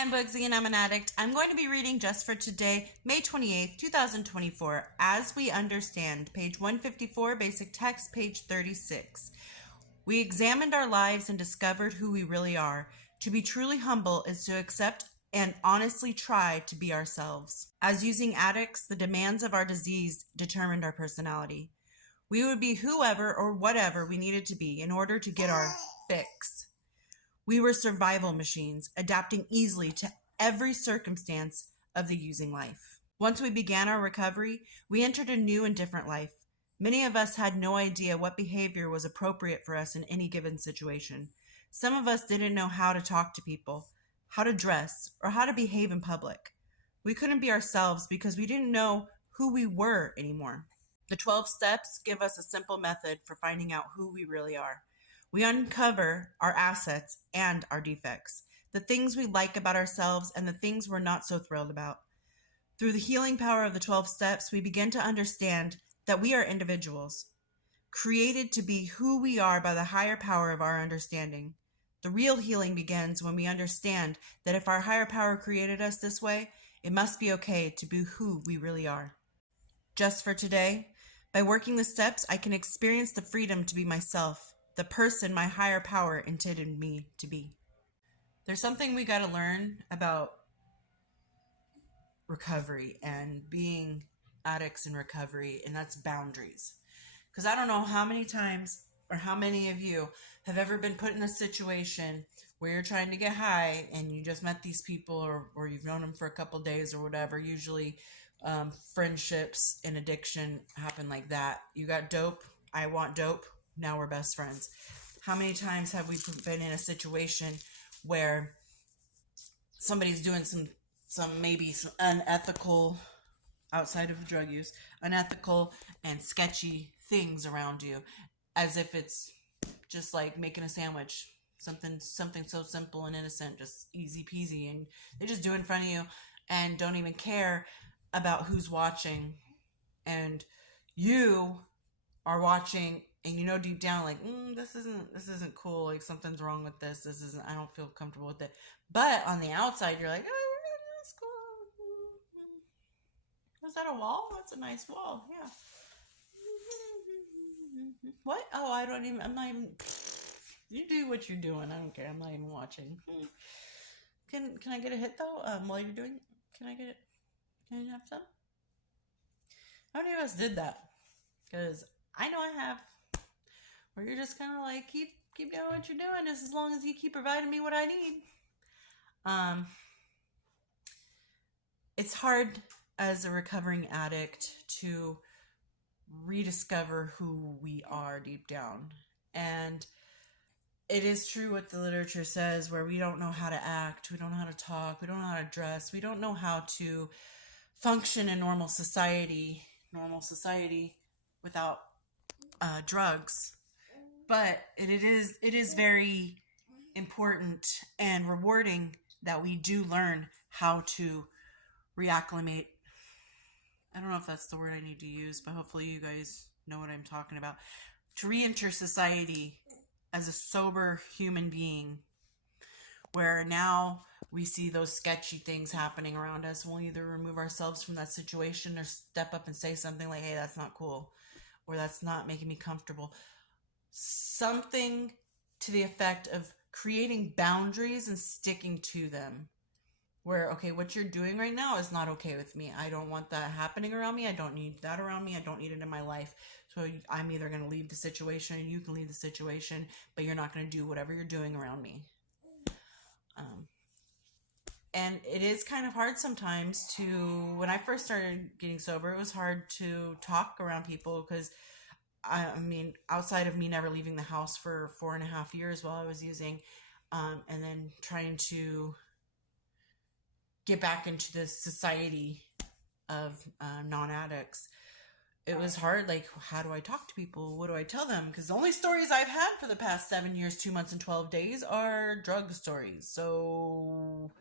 Hi, I'm Bugsy and I'm an addict. I'm going to be reading just for today, May 28th, 2024, As We Understand, page 154, basic text, page 36. We examined our lives and discovered who we really are. To be truly humble is to accept and honestly try to be ourselves. As using addicts, the demands of our disease determined our personality. We would be whoever or whatever we needed to be in order to get our fix. We were survival machines, adapting easily to every circumstance of the using life. Once we began our recovery, we entered a new and different life. Many of us had no idea what behavior was appropriate for us in any given situation. Some of us didn't know how to talk to people, how to dress, or how to behave in public. We couldn't be ourselves because we didn't know who we were anymore. The 12 steps give us a simple method for finding out who we really are. We uncover our assets and our defects, the things we like about ourselves and the things we're not so thrilled about. Through the healing power of the 12 steps, we begin to understand that we are individuals, created to be who we are by the higher power of our understanding. The real healing begins when we understand that if our higher power created us this way, it must be okay to be who we really are. Just for today, by working the steps, I can experience the freedom to be myself, the person my higher power intended me to be. There's something we got to learn about recovery and being addicts in recovery, and that's boundaries. Because I don't know how many times or how many of you have ever been put in a situation where you're trying to get high and you just met these people or you've known them for a couple days or whatever. Usually friendships and addiction happen like that. You got dope, I want dope, now we're best friends. How many times have we been in a situation where somebody's doing some maybe some unethical, outside of drug use, unethical and sketchy things around you, as if it's just like making a sandwich, something so simple and innocent, just easy peasy, and they just do it in front of you and don't even care about who's watching. And you are watching and you know deep down like this isn't cool, like something's wrong with this isn't, I don't feel comfortable with it, but on the outside you're like, oh, that's cool. Was that a wall? That's a nice wall. Yeah. What? Oh, I don't even, I'm not even, you do what you're doing, I don't care, I'm not even watching. Can I get a hit though, while you're doing it? Can I get it? Can I have some? How many of us did that? Because I know I have. Where you're just kind of like, keep doing what you're doing, just as long as you keep providing me what I need. Um, it's hard as a recovering addict to rediscover who we are deep down. And it is true what the literature says, where we don't know how to act, we don't know how to talk, we don't know how to dress, we don't know how to function in normal society without drugs. But it is very important and rewarding that we do learn how to reacclimate. I don't know if that's the word I need to use, but hopefully you guys know what I'm talking about. To re-enter society as a sober human being, where now we see those sketchy things happening around us. We'll either remove ourselves from that situation or step up and say something like, hey, that's not cool, or that's not making me comfortable. Something to the effect of creating boundaries and sticking to them. Where, okay, what you're doing right now is not okay with me. I don't want that happening around me. I don't need that around me. I don't need it in my life. So I'm either going to leave the situation, or you can leave the situation, but you're not going to do whatever you're doing around me. And it is kind of hard sometimes to, when I first started getting sober, it was hard to talk around people because, I mean, outside of me never leaving the house for 4.5 years while I was using, and then trying to get back into the society of non-addicts, it was hard. Like, how do I talk to people? What do I tell them? Because the only stories I've had for the past 7 years, 2 months, and 12 days are drug stories. So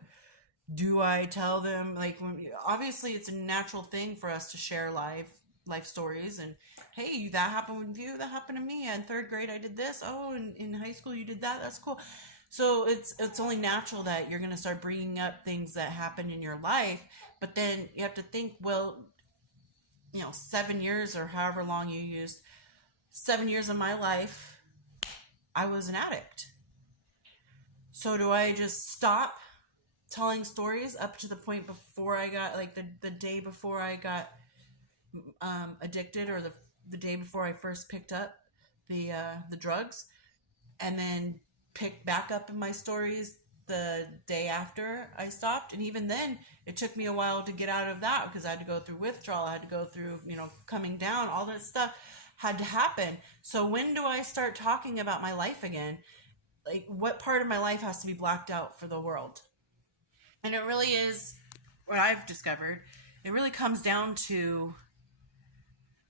do I tell them, like, obviously it's a natural thing for us to share life stories, and hey, that happened with you, that happened to me in third grade, I did this, oh, in high school you did that, that's cool. So it's only natural that you're going to start bringing up things that happened in your life, but then you have to think, well, 7 years or however long you used, 7 years of my life, I was an addict. So do I just stop telling stories up to the point before I got, like, the day before I got addicted, or the day before I first picked up the drugs, and then pick back up in my stories the day after I stopped? And even then, it took me a while to get out of that, because I had to go through withdrawal, I had to go through, coming down, all that stuff had to happen. So when do I start talking about my life again? Like, what part of my life has to be blacked out for the world? And it really is what I've discovered. It really comes down to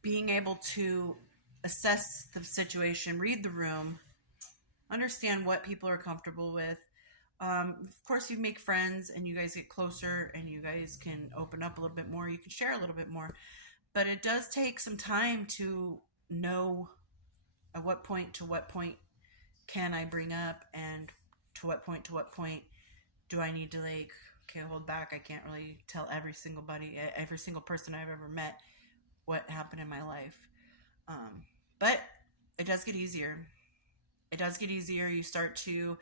being able to assess the situation, read the room, understand what people are comfortable with. Of course, you make friends and you guys get closer and you guys can open up a little bit more. You can share a little bit more. But it does take some time to know at what point to what point can I bring up, and to what point do I need to, like, okay, hold back. I can't really tell every single person I've ever met what happened in my life. But it does get easier. It does get easier. You start to,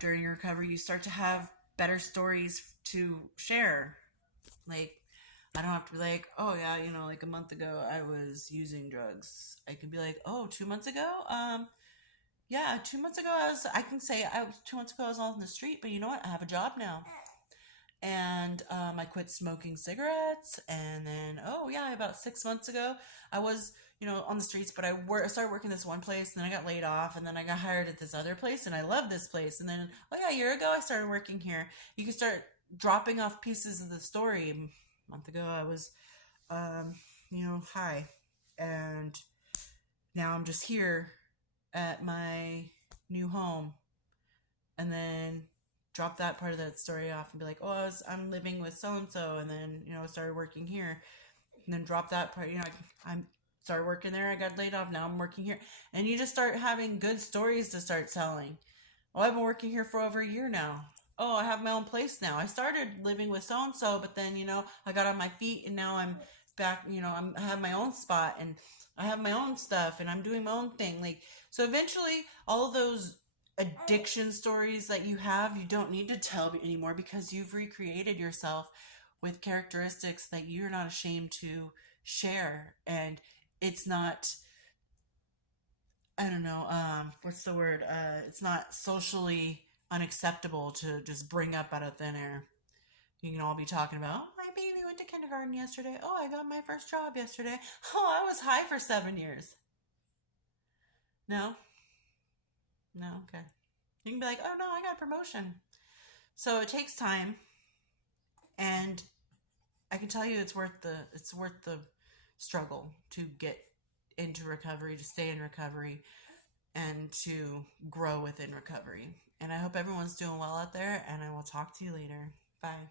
during your recovery, you start to have better stories to share. Like, I don't have to be like, oh yeah, like a month ago I was using drugs. I can be like, oh, 2 months ago, yeah, 2 months ago I can say, 2 months ago I was on the street, but you know what? I have a job now. And I quit smoking cigarettes. And then, oh yeah, about 6 months ago, I was, on the streets, but I started working this one place, and then I got laid off, and then I got hired at this other place, and I love this place. And then, oh yeah, a year ago, I started working here. You can start dropping off pieces of the story. A month ago, I was, high, and now I'm just here at my new home. And then drop that part of that story off and be like, oh, I'm living with so and so, and then I started working here, and then drop that part. I'm started working there. I got laid off. Now I'm working here, and you just start having good stories to start telling. Oh, I've been working here for over a year now. Oh, I have my own place now. I started living with so and so, but then I got on my feet, and now I'm back. I have my own spot, and I have my own stuff, and I'm doing my own thing. Like, so eventually, all of those addiction stories that you have, you don't need to tell anymore, because you've recreated yourself with characteristics that you're not ashamed to share. And it's not, I don't know, what's the word? It's not socially unacceptable to just bring up out of thin air. You can all be talking about, oh, my baby went to kindergarten yesterday. Oh, I got my first job yesterday. Oh, I was high for 7 years. No? No? Okay. You can be like, oh no, I got a promotion. So it takes time, and I can tell you it's worth the struggle to get into recovery, to stay in recovery, and to grow within recovery. And I hope everyone's doing well out there, and I will talk to you later. Bye.